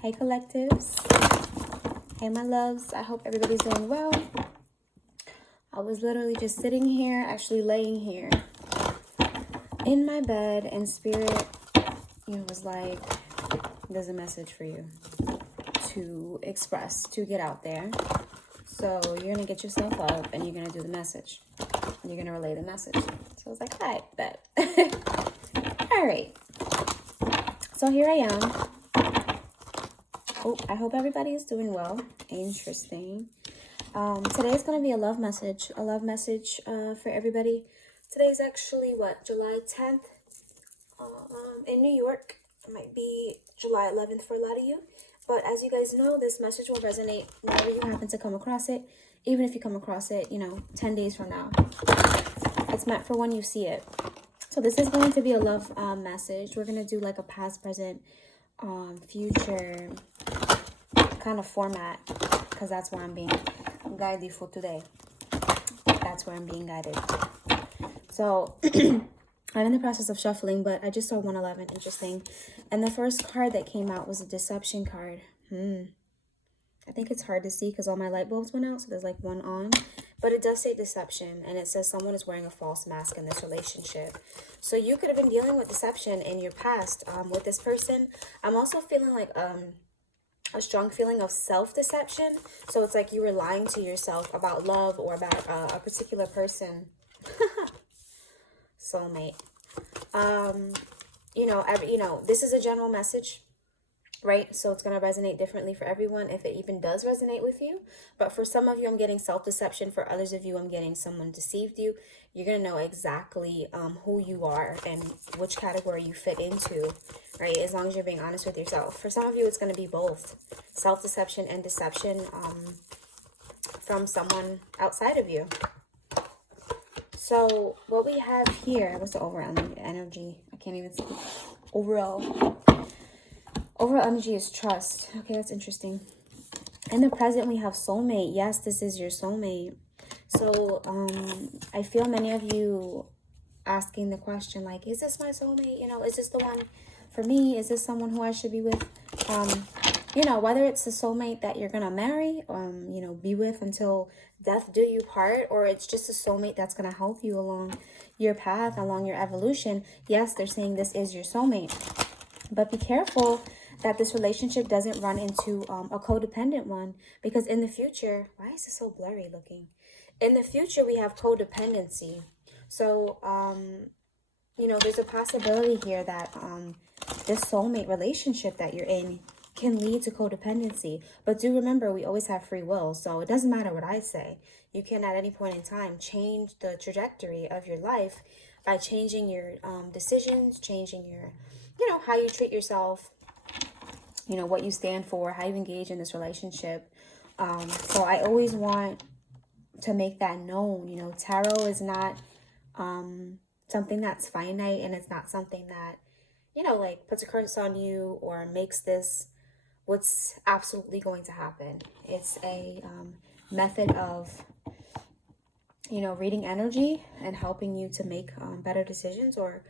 Hey collectives, hey my loves, I hope everybody's doing well. I was literally just sitting here, actually laying here in my bed, and spirit, was like, there's a message for you to express, to get out there. So you're gonna get yourself up and you're gonna do the message. You're gonna relay the message. So I was like, all right, bet. All right, so here I am. Oh, I hope everybody is doing well. Interesting. Today is going to be a love message for everybody. Today's actually July 10th in New York. It might be July 11th for a lot of you, but as you guys know, this message will resonate whenever you happen to come across it, even if you come across it 10 days from now. It's meant for when you see it. So this is going to be a love message. We're going to do like a past, present, future kind of format, because that's where I'm being guided for today. That's where I'm being guided. So I'm in the process of shuffling, but I just saw 111. Interesting. And the first card that came out was a deception card. I think it's hard to see because all my light bulbs went out, so there's like one on, but it does say deception, and it says someone is wearing a false mask in this relationship. So you could have been dealing with deception in your past with this person. I'm also feeling like a strong feeling of self-deception. So it's like you were lying to yourself about love or about a particular person. Soulmate. This is a general message, right? So it's going to resonate differently for everyone, if it even does resonate with you. But for some of you, I'm getting self-deception. For others of you, I'm getting someone deceived you. You're going to know exactly who you are and which category you fit into, right? As long as you're being honest with yourself. For some of you, it's going to be both self-deception and deception from someone outside of you. So what we have here, what's the overall energy? I can't even see. Overall energy is trust. Okay, that's interesting. In the present, we have soulmate. Yes, this is your soulmate. So I feel many of you asking the question, like, is this my soulmate? Is this the one for me? Is this someone who I should be with? Whether it's a soulmate that you're gonna marry, be with until death do you part, or it's just a soulmate that's gonna help you along your path, along your evolution. Yes, they're saying this is your soulmate, but be careful that this relationship doesn't run into a codependent one, because in the future, why is this so blurry looking? In the future, we have codependency. So, there's a possibility here that this soulmate relationship that you're in can lead to codependency. But do remember, we always have free will. So it doesn't matter what I say. You can, at any point in time, change the trajectory of your life by changing your decisions, changing your, how you treat yourself, what you stand for, how you engage in this relationship. So I always want to make that known. Tarot is not something that's finite, and it's not something that, puts a curse on you or makes this what's absolutely going to happen. It's a method of, reading energy and helping you to make better decisions, or,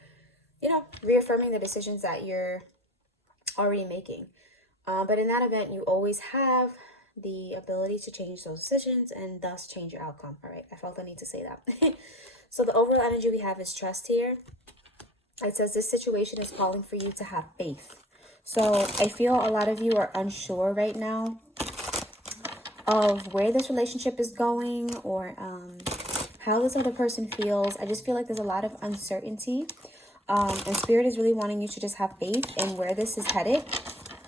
reaffirming the decisions that you're already making. But in that event, you always have the ability to change those decisions and thus change your outcome. All right, I felt the need to say that. So the overall energy we have is trust here. It says this situation is calling for you to have faith. So I feel a lot of you are unsure right now of where this relationship is going, or how this other person feels. I just feel like there's a lot of uncertainty. And Spirit is really wanting you to just have faith in where this is headed.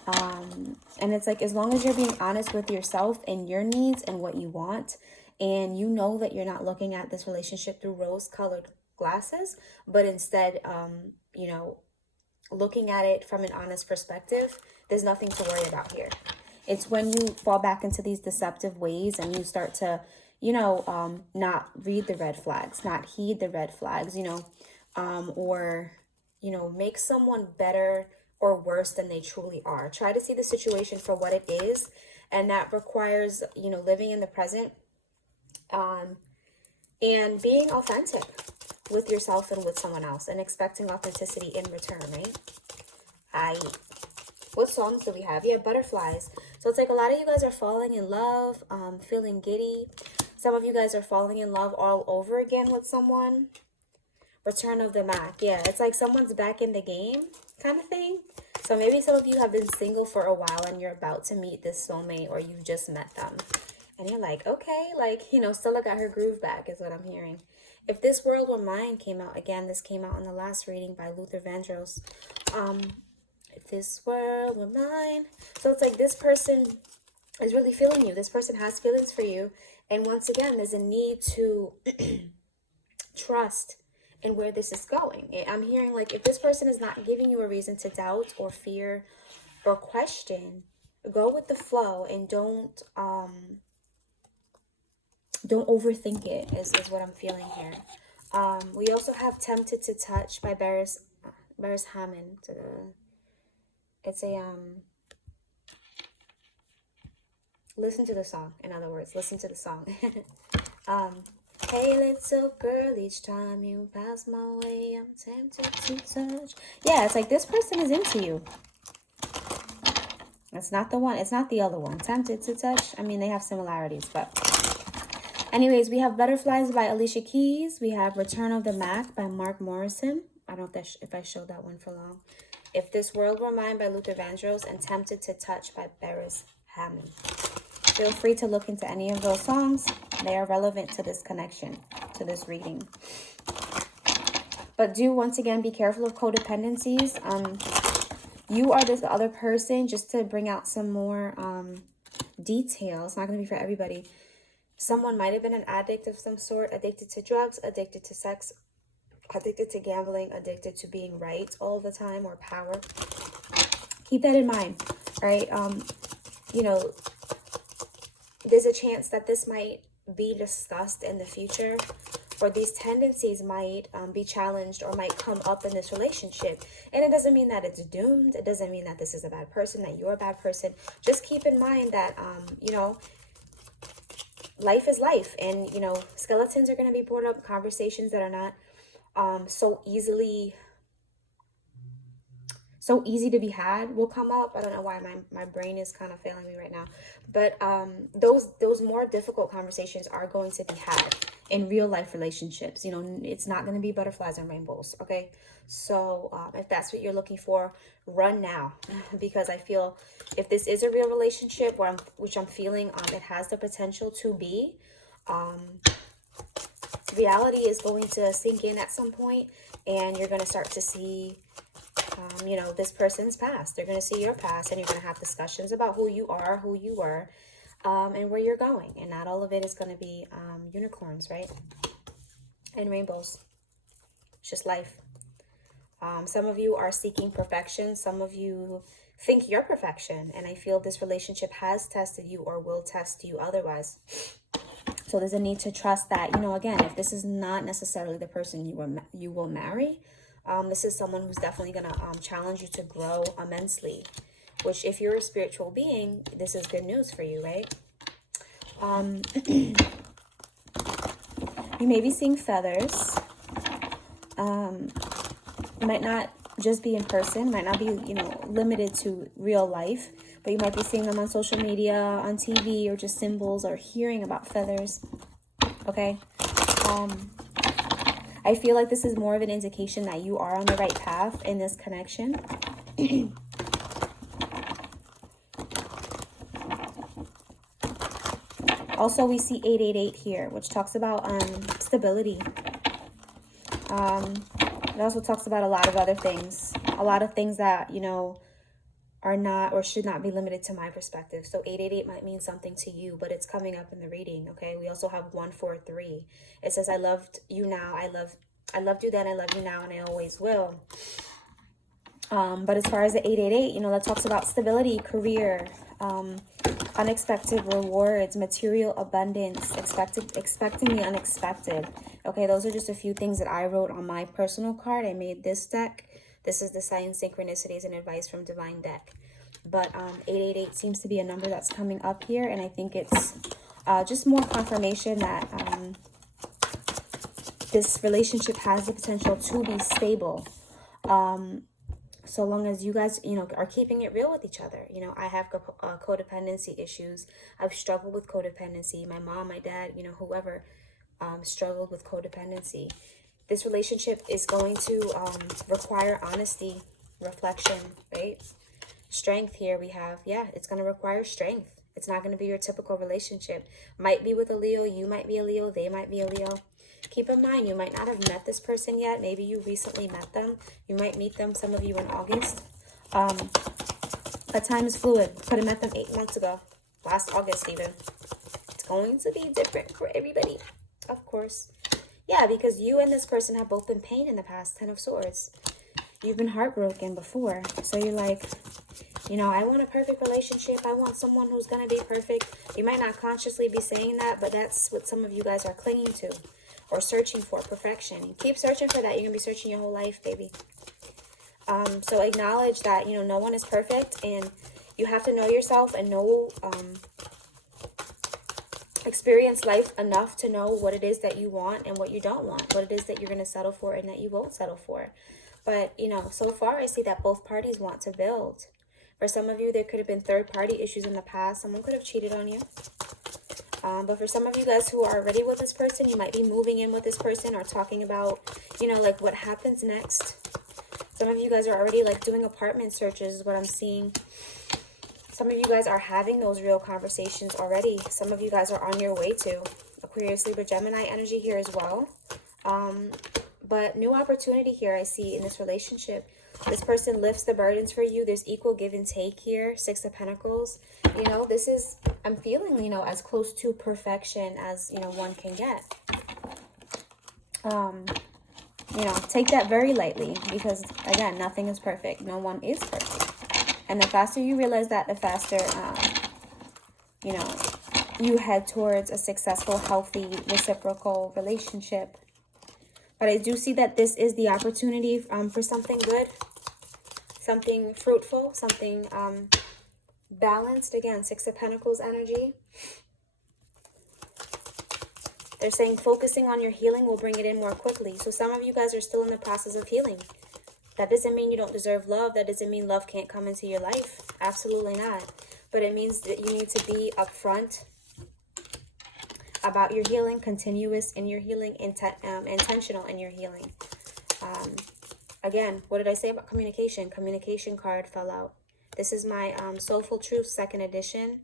And it's like, as long as you're being honest with yourself and your needs and what you want, and you know that you're not looking at this relationship through rose-colored glasses, but instead, looking at it from an honest perspective, there's nothing to worry about here. It's when you fall back into these deceptive ways and you start to, not read the red flags, not heed the red flags, or, make someone better or worse than they truly are. Try to see the situation for what it is, and that requires, living in the present, and being authentic with yourself and with someone else, and expecting authenticity in return, right? What songs do we have? Yeah, butterflies. So it's like a lot of you guys are falling in love, feeling giddy. Some of you guys are falling in love all over again with someone. Return of the Mac. Yeah, it's like someone's back in the game kind of thing. So maybe some of you have been single for a while and you're about to meet this soulmate, or you just met them. And you're like, okay, like, you know, Stella got her groove back is what I'm hearing. If This World Were Mine came out, again, this came out in the last reading by Luther Vandross. If this world were mine. So it's like this person is really feeling you. This person has feelings for you. And once again, there's a need to trust in where this is going. I'm hearing like if this person is not giving you a reason to doubt or fear or question, go with the flow and don't overthink it is what I'm feeling here. We also have Tempted to Touch by Barris Hammond. It's a listen to the song. In other words, listen to the song. Hey little girl, each time you pass my way, I'm tempted to touch. Yeah, it's like this person is into you. It's not the one. It's not the other one. Tempted to Touch. I mean, they have similarities, but anyways, we have Butterflies by Alicia Keys. We have Return of the Mac by Mark Morrison. I don't know if I showed that one for long. If This World Were Mine by Luther Vandross, and Tempted to Touch by Barris Hammond. Feel free to look into any of those songs. They are relevant to this connection, to this reading. But do, once again, be careful of codependencies. You are this other person, just to bring out some more detail. It's not going to be for everybody. Someone might have been an addict of some sort, addicted to drugs, addicted to sex, addicted to gambling, addicted to being right all the time, or power. Keep that in mind, right? You know, there's a chance that this might be discussed in the future, or these tendencies might be challenged or might come up in this relationship. And it doesn't mean that it's doomed. It doesn't mean that this is a bad person, that you're a bad person. Just keep in mind that, you know, life is life. And, you know, skeletons are going to be brought up. Conversations that are not so easy to be had will come up. I don't know why my brain is kind of failing me right now. But those more difficult conversations are going to be had in real life relationships. You know, it's not going to be butterflies and rainbows, okay? So if that's what you're looking for, run now. Because I feel if this is a real relationship, which I'm feeling it has the potential to be, reality is going to sink in at some point, and you're going to start to see you know, this person's past. They're going to see your past, and you're going to have discussions about who you are, who you were, and where you're going. And not all of it is going to be unicorns, right? And rainbows. It's just life. Some of you are seeking perfection. Some of you think you're perfection. And I feel this relationship has tested you or will test you otherwise. So there's a need to trust that, you know, again, if this is not necessarily the person you will marry, this is someone who's definitely going to challenge you to grow immensely, which if you're a spiritual being, this is good news for you, right? You may be seeing feathers. It might not just be in person, might not be, you know, limited to real life, but you might be seeing them on social media, on TV, or just symbols, or hearing about feathers, okay? I feel like this is more of an indication that you are on the right path in this connection. Also, we see 888 here, which talks about stability. It also talks about a lot of other things. A lot of things that, you know, are not or should not be limited to my perspective. So 888 might mean something to you, but it's coming up in the reading, okay? We also have 143. It says, I loved you now. I loved you then. I love you now, and I always will. But as far as the 888, you know, that talks about stability, career, unexpected rewards, material abundance, expecting the unexpected. Okay, those are just a few things that I wrote on my personal card. I made this deck. This is the Science, Synchronicities, and Advice from Divine deck. But 888 seems to be a number that's coming up here, and I think it's just more confirmation that this relationship has the potential to be stable. so long as you guys, you know, are keeping it real with each other. You know, I have codependency issues. I've struggled with codependency. My mom, my dad, you know, whoever struggled with codependency. This relationship is going to require honesty, reflection, right? Strength here we have. Yeah, it's going to require strength. It's not going to be your typical relationship. Might be with a Leo. You might be a Leo. They might be a Leo. Keep in mind, you might not have met this person yet. Maybe you recently met them. You might meet them, some of you, in August. But time is fluid. Could have met them 8 months ago. Last August, even. It's going to be different for everybody. Of course. Yeah, because you and this person have both been pain in the past. 10 of Swords. You've been heartbroken before. So you're like, you know, I want a perfect relationship. I want someone who's going to be perfect. You might not consciously be saying that, but that's what some of you guys are clinging to or searching for, perfection. You keep searching for that. You're going to be searching your whole life, baby. So acknowledge that, you know, no one is perfect, and you have to know yourself and know, experience life enough to know what it is that you want and what you don't want, what it is that you're going to settle for and that you won't settle for. But, you know, so far I see that both parties want to build. For some of you, there could have been third-party issues in the past. Someone could have cheated on you. But for some of you guys who are already with this person, you might be moving in with this person or talking about, you know, like what happens next. Some of you guys are already like doing apartment searches is what I'm seeing. Some of you guys are having those real conversations already. Some of you guys are on your way to Aquarius, Libra, Gemini energy here as well. But new opportunity here I see in this relationship. This person lifts the burdens for you. There's equal give and take here. 6 of Pentacles. You know, this is, I'm feeling, you know, as close to perfection as, you know, one can get. You know, take that very lightly because, again, nothing is perfect. No one is perfect. And the faster you realize that, the faster, you know, you head towards a successful, healthy, reciprocal relationship. But I do see that this is the opportunity for something good, something fruitful, something balanced. Again, 6 of Pentacles energy. They're saying focusing on your healing will bring it in more quickly. So some of you guys are still in the process of healing. That doesn't mean you don't deserve love. That doesn't mean love can't come into your life. Absolutely not. But it means that you need to be upfront about your healing, continuous in your healing, intentional in your healing. Again, what did I say about communication? Communication card fell out. This is my Soulful Truth 2nd edition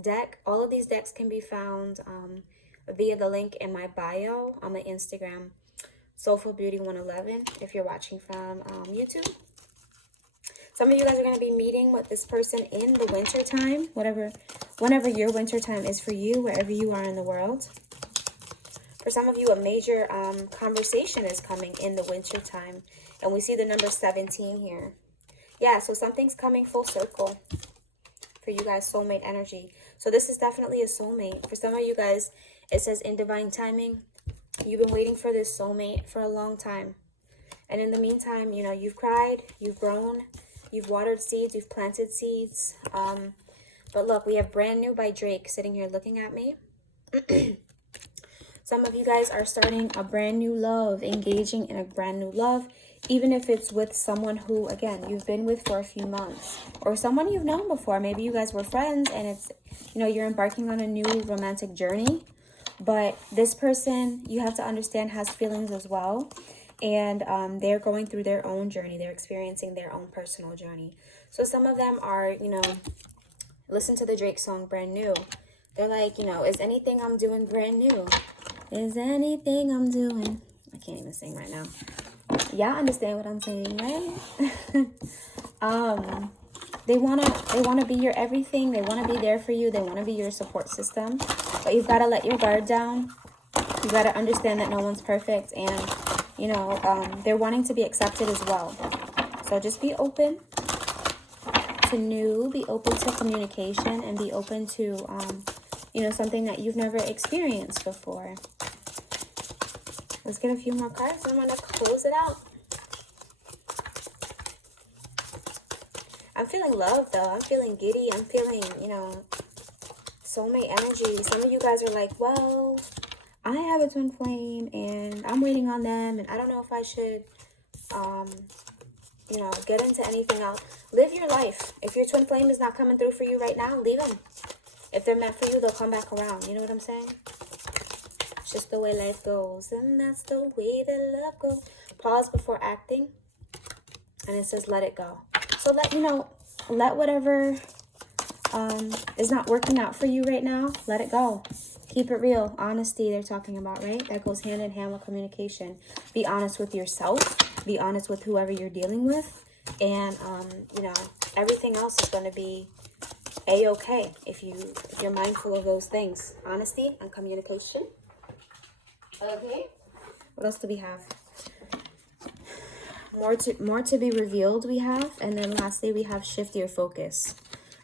deck. All of these decks can be found via the link in my bio on my Instagram, Soulful Beauty 111, if you're watching from YouTube. Some of you guys are going to be meeting with this person in the winter time, whenever your winter time is for you, wherever you are in the world. For some of you, a major conversation is coming in the winter time, and we see the number 17 here. Yeah, so something's coming full circle for you guys, soulmate energy. So this is definitely a soulmate. For some of you guys, it says in divine timing. You've been waiting for this soulmate for a long time. And in the meantime, you know, you've cried, you've grown, you've watered seeds, you've planted seeds. But look, we have Brand New by Drake sitting here looking at me. Some of you guys are starting a brand new love, engaging in a brand new love, even if it's with someone who, again, you've been with for a few months, or someone you've known before. Maybe you guys were friends and it's, you know, you're embarking on a new romantic journey. But this person, you have to understand, has feelings as well. And they're going through their own journey. They're experiencing their own personal journey. So some of them are, you know, listen to the Drake song, Brand New. They're like, you know, is anything I'm doing brand new? Is anything I'm doing? I can't even sing right now. Y'all understand what I'm saying, right? They wanna be your everything. They wanna be there for you. They wanna be your support system. But you've gotta let your guard down. You gotta understand that no one's perfect, and you know, they're wanting to be accepted as well. So just be open to new, be open to communication, and be open to you know, something that you've never experienced before. Let's get a few more cards. I'm gonna close it out. I'm feeling love though. I'm feeling giddy. I'm feeling, you know, soulmate energy. Some of you guys are like, well, I have a twin flame and I'm waiting on them and I don't know if I should you know, get into anything else. Live your life. If your twin flame is not coming through for you right now, leave them. If they're meant for you, they'll come back around. You know what I'm saying? It's just the way life goes. And that's the way that love goes. Pause before acting. And it says, let it go. So let, you know, let whatever is not working out for you right now, let it go. Keep it real. Honesty, they're talking about, right? That goes hand in hand with communication. Be honest with yourself. Be honest with whoever you're dealing with. And, you know, everything else is going to be a-okay if you're mindful of those things. Honesty and communication. Okay. What else do we have? More to be revealed we have. And then lastly, we have shift your focus.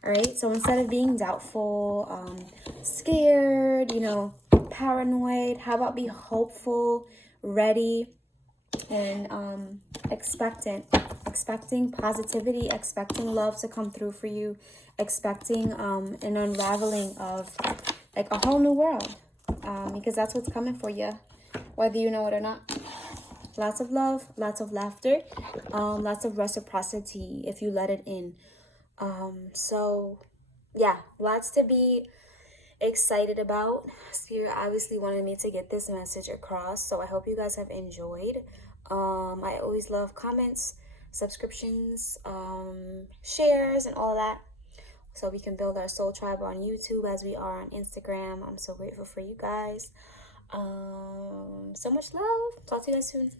All right. So instead of being doubtful, scared, you know, paranoid, how about be hopeful, ready, and expecting positivity, expecting love to come through for you, expecting an unraveling of like a whole new world, because that's what's coming for you, whether you know it or not. Lots of love, lots of laughter, lots of reciprocity if you let it in. So yeah, lots to be excited about. Spirit obviously wanted me to get this message across, so I hope you guys have enjoyed. I always love comments, subscriptions, shares, and all that, so we can build our soul tribe on YouTube as we are on Instagram. I'm so grateful for you guys. So much love. Talk to you guys soon.